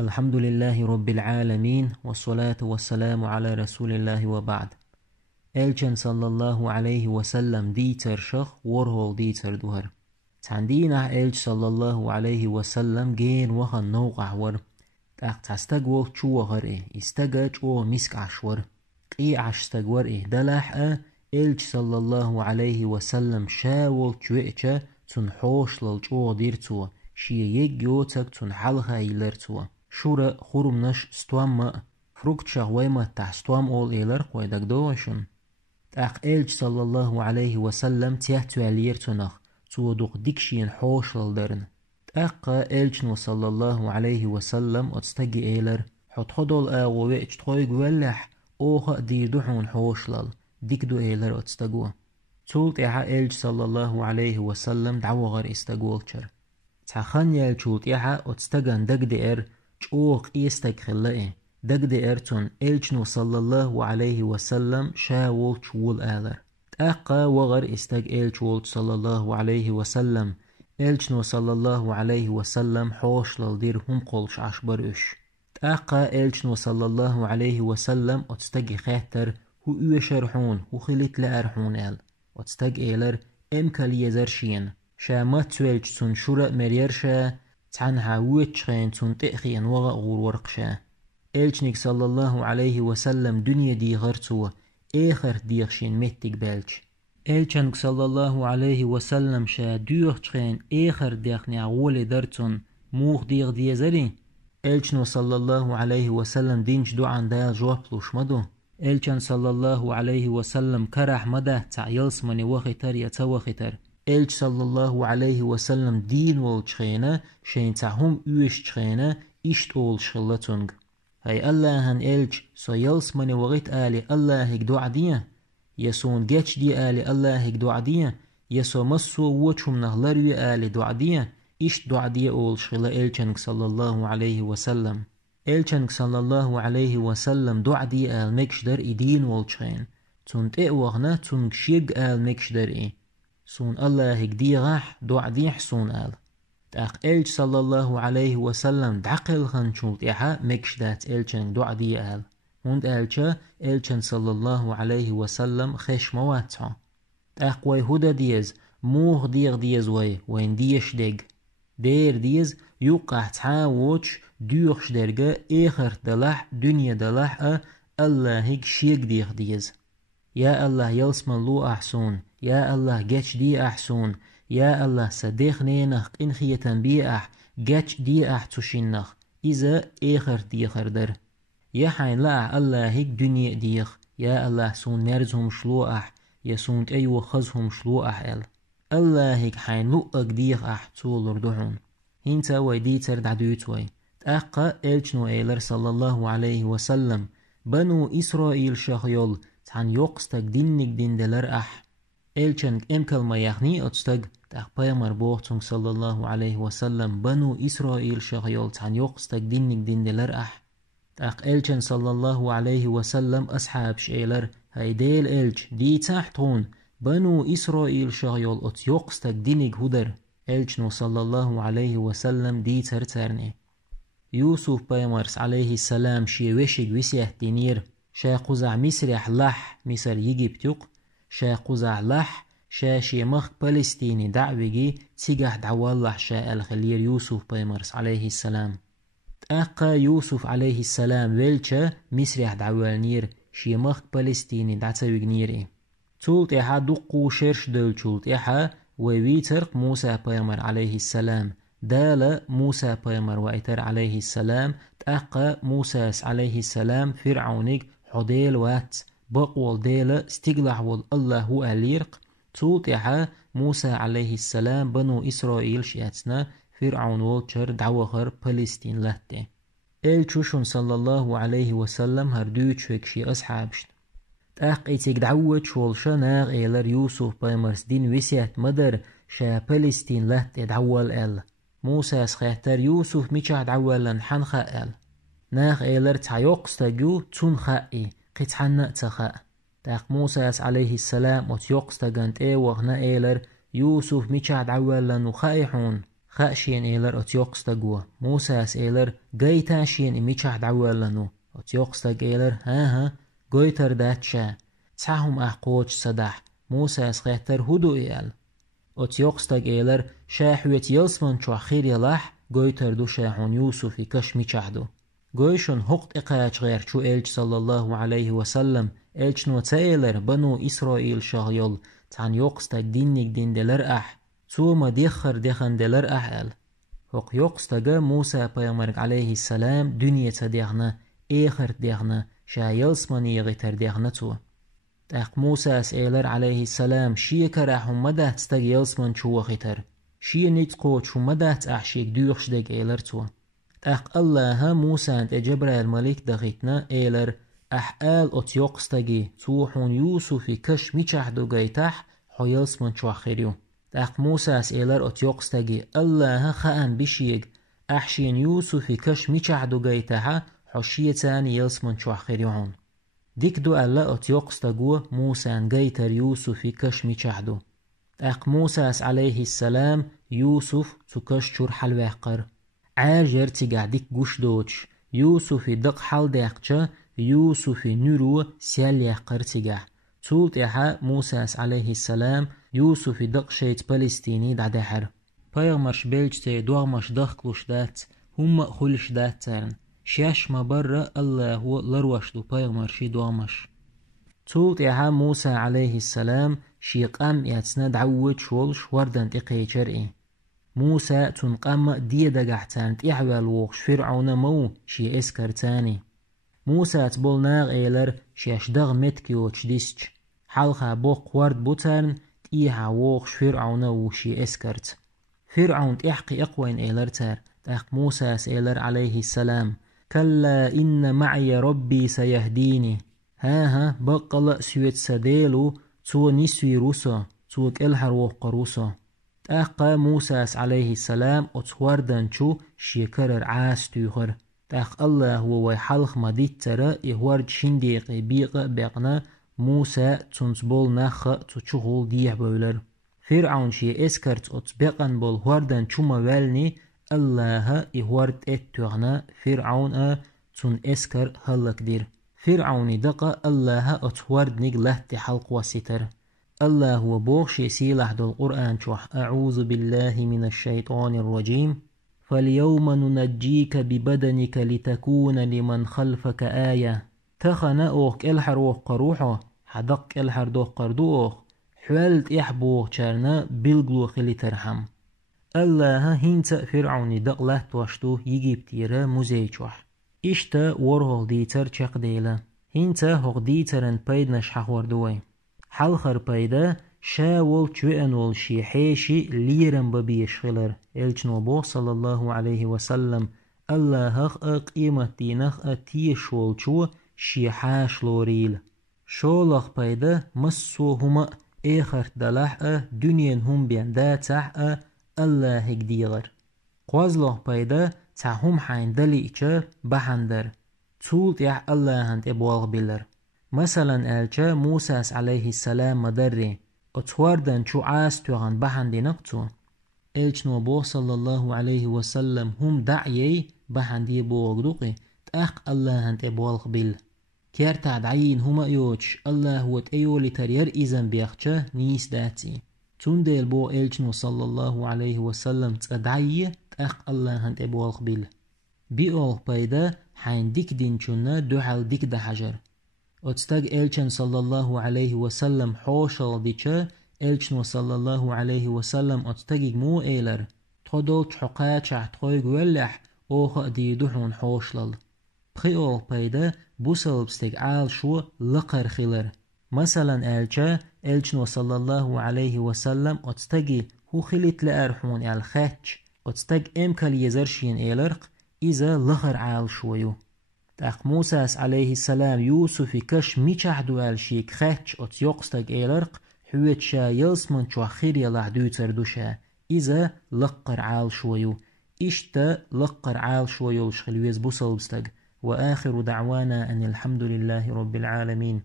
الحمد لله رب العالمين والصلاة والسلام على رسول الله وبعد. ЭЛЧАН صلى الله عليه وسلم ديتر ورهول ديتر دوهر. تعندينا ЭЛЧ صلى الله عليه وسلم جين وخن نوقع ور. تستقوى شو غر استقاج او مسك عشور. قي عش استقور دلح ЭЛЧ صلى الله عليه وسلم شاول شوئچ تنحوش للجو ديرتوا شي يجيوتك تنحلها يلرتوا. شورا خورمنش ستوام فروكت شغويمة تح ستوام أول إيلر قويدك دوشن. تاق ЭЛЧ صلى الله عليه وسلم تيهتو علير تنخ تو دوق ديكشين حوش للدرن. تاق ЭЛЧ صلى الله عليه وسلم اتستجي إيلر حط خدول آغوه اجتغويق ولح اوخ ديردوحون حوش لل ديك دو إيلر اتستجوه. تولت ЭЛЧ صلى الله عليه وسلم دعوغر استجوالشر. تاخن يالشولت اتستجان دق دير چوق ایستک خلاه دق ديرتون ЭЛЧ صلى الله عليه وسلم شاول چول آلر تاقا وغر استق ЭЛЧ صلى الله عليه وسلم ЭЛЧ صلى الله عليه وسلم حوش للدير هم قولش عشبر اش تاقا ЭЛЧ صلى الله عليه وسلم اتستق خاتر هو اوشرحون هو خلت لأرحون آل اتستق إيلر امكال يزرشين شامات تويلچ شورا مريرشا تعنها ويتشخين تون تأخين وغا غور ورقشا ЭЛЧنيك صلى الله عليه وسلم دنيا دي غرتوا اخر ديخشين متك بالج ЭЛЧنك صلى الله عليه وسلم شا ديخشين اخر ديخني عولي درتون موخ ديغ ديزري ЭЛЧنو صلى الله عليه وسلم دينش دعان دايل جوابلوش مدو ЭЛЧن صلى الله عليه وسلم كرح مده تعيلس مني وخيتر يتوخيتر ЭЛЧ صلى الله عليه وسلم دين والشخينة شين تعهم اوشخينة اشت اول شغلتونغ هاي الله هن ЭЛЧ سيلس مني وغيت آلي الله هيك دعا ديه يسون جيتش دي آلي الله هيك دعا ديه يسو مسو وچهم نغلروي آلي دعا ديه اشت دعا ديه اول شغلة ЭЛЧنك صلى الله عليه وسلم ЭЛЧنك صلى الله عليه وسلم دعا ديه آل مكشدر دين والشخين تون تقوغنا تون شيق آل مكشدر سون الله هيك دي غاح دعا دي حسون آل تاق ЭЛЧ صلى الله عليه وسلم دعقل خنشولت إحا مكشدات ЭЛЧن دعا دي آل هند ЭЛЧن صلى الله عليه وسلم خش مواتها تاق وي هدا ديز موه ديغ ديز وين ديش ديغ دير ديز يوقع تعاوش ديوخش درجة اخر دلح دنيا دلح الله هيك شيك ديغ ديز يا الله يلسم لو أحسون يا الله جتش دي أحسون يا الله صديق نينخ إنخية تنبيح جتش دي أحتوشينخ إذا آخر دي خردر يا حين لا الله هيك دنيا ديخ يا الله سون نرزهم شلوح يا سون أيو خزهم شلوح الله هيك حين لؤك ديخ أحتول ردحون هنتا ويدي تردع دوتوي تأقى ЭЛЧنو إيلر صلى الله عليه وسلم بنو إسرائيل شخيول تان يقستك دينك دين دلر ЭЛЧنك امكال ما يخني اتستك تاق بيامر بوغتون صلى الله عليه وسلم بنو إسرائيل شغيول تان يقستك دينك دين دلر تاق ЭЛЧن صلى الله عليه وسلم أصحاب شئيلر هيديل ЭЛЧ دي تحتون بنو إسرائيل شغيول ات يقستك دينك هدر ЭЛЧنو صلى الله عليه وسلم دي ترترني يوسف بيامرس عليه السلام شي وشيك وسيه دينير شا قزع مسرح لح مصر يجيبتوق شا قزع لح شا شيمخ فلسطيني دعوجي تيجح دعوالله شا الخلير يوسف بيمرس عليه السلام تأقى يوسف عليه السلام ويلشا مسرح دعوالنير شيمخ فلسطيني دعتوجنيري تولت إحا دقو شرش دول تولت إحا وويترق موسى بيمر عليه السلام دال موسى بيمر وإتر عليه السلام تأقى موسى عليه السلام فرعونك حديل وات بقول ديل استقلع والله هو أليرق توتيحا موسى عليه السلام بنو إسرائيل شياتنا فرعون والشر دعوغر فلسطين لهته ЭЛЧوشون صلى الله عليه وسلم هردوش وكشي أصحابشت تاق إتك دعوش والشا ناغ إيلر يوسف بيمرس دين وسيات مدر شا فلسطين لهته دعوال موسى سخيتر يوسف ميشا دعوالا حنخا ناغ إيلر تعيقستجو تنخائي قتحنا تخاء تاق موسى عليه السلام وتيقستجانت وغنا إيلر يوسف ميشا دعوالا نخائحون خاشين إيلر أتيوقستقوا موسى أس إيلر قيتاشين إميشح دعوالنو أتيوقستق إيلر ها قيتر داتشا تساهم أحقوش صدح موسى أس خيتر هدو إيال أتيوقستق إيلر شاحويت يلسمن شو خير يلاح قيتر دو شاحون يوسف كش ميشحدو قويشون هقت إقاش غير شو إلج صلى الله عليه وسلم إلج نوتايلر بنو إسرائيل شاهيول تان يوقستق دينك دين دلر أح ثم ديخر ديخن دلر أحل هق يوقستق موسى بيامرك عليه السلام دنيا تديغنا إخر ديغنا شايلس مني غيتر ديغنا تو تاق موسى سئلر عليه السلام شي كراحهم مدى تستغيلس من شو غيتر شي نتقو شو مدى تأحشيك دوخش ديك إيلر تو تاق الله موسى انت جبريل الملك دغيتنا إيلر أحقال أتيوقستقي توحون يوسف كش ميشحدو غيتح حيلس من شو خيريو تاق موسى سئلر أتيوقستقي الله خان بشيق أحشين يوسف كش ميشحدو غيتها حشية تاني يلس من شو خيريون ديك دو ألا أتيوقستقو موسى غيتر يوسف كش ميشحدو تاق موسى عليه السلام يوسف تكششور حلوهقر عاجر تيقع ديك قوش دوتش يوسف دق حال ديقشا يوسف نورو سيال يقر تيقع تولت إحا موسى عليه السلام يوسف دق شيت فلسطيني دعدحر بايغمرش بيلجتي دوغمش دخلوش دات هم خلش دات تارن شاش ما برا الله هو لروش دو بايغمرشي دوغمش تولت إحا موسى عليه السلام شيقام ياتسنا دعوت شولش وردن تقيتشر إيه موسى تنقام دي دقحتان تيحوال ووخش فرعون مو شي اسكر تاني موسى تبول ناغ ايلر شاش دغ متكيوش ديسش حالخا بوق ورد بوترن تيها ووخش فرعون وشي اسكرت فرعون تيحقي اقوين ايلر تار تاق موسى سيلر عليه السلام كلا إن معي ربي سيهديني ها بقل سويت سديلو تو نسوي روسا تو كالحر وقروسا تاق موسى عليه السلام اتوردن شو شيكرر عاس تيغر تاق الله هو ويحلخ مديد ترى يهورد شنديق بيق بيقنا موسى تنسبول نخ تشغل ديح بولر فرعون شي اسكرت اتبقن بول هوردن شو موالني الله يهورد اتوغنا فرعون تن اسكر هلك دير فرعون دق الله اتورد نقلت حلق وستر الله هو بوغش سيلح دو القرآن شوح أعوذ بالله من الشيطان الرجيم فاليوم ننجيك ببدنك لتكون لمن خلفك آية تخنا أوخ الحر وقروحه حدق الحر دو قردوخ حوالت إحبوخ شارنا بلغلو خلي ترحم الله هنت فرعوني دقله توشتو يجيب تيرا مزيجوح إشتا ورهل ديتر چق ديلا هنت هق ديترن بيدنش حخوردوي حلخر بيدا شاول چوئنول شي حيشي ليرن ببيش خلر الچنوبو صلى الله عليه وسلم الله هق قيمة دينخ تيشول چو شي حاش لوريل شولخ بيدا مسو هما اخر دلح دنين هم بين داتح الله هكديغر قوازلوه بيدا تهم حين دلي اچه بحندر تولت يح الله هند ابوالغ بيلر مثلا الچه موسى عليه السلام مدري اتوردن چو عاس توغن بحندي نقطو الچنو بو صلى الله عليه وسلم هم دعيي بحندي بوغدوقي تأق الله هند ابوالغ بيل كير تعدعين هما يوچ الله هو تأيو لترير إذن بيخچه نيس داتي تندل بو الچنو صلى الله عليه وسلم تدعي تأق الله هند ابوالغ بيل بيوغ بيدا حين ديك دين چونه دوحل ديك ده حجر اتستاق الچن صلى الله عليه وسلم حوشل ديچه الچنو صلى الله عليه وسلم اتستاقيق مو ايلر تخدو چحقا چحتخوي گولح اوخ ديدوحون حوشلل بخيوغ بيدا بوسل بستيق عال شو لقر خلر مثلا الچنو صلى الله عليه وسلم اتستاقي هو خلت لأرحون الخاتش اتستاق امكال يزرشين ايلرق إذا لغر عال شويو تاق موسى عليه السلام يوسف كش ميچحدو الشيك خاتش ات يقستق ايلرق حويت شا يلسمن چو خير يلح دوتر دوشا إذا لقر عال شويو إشتا لقر عال شويو شخلويز بوصل بستق وآخر دعوانا أن الحمد لله رب العالمين.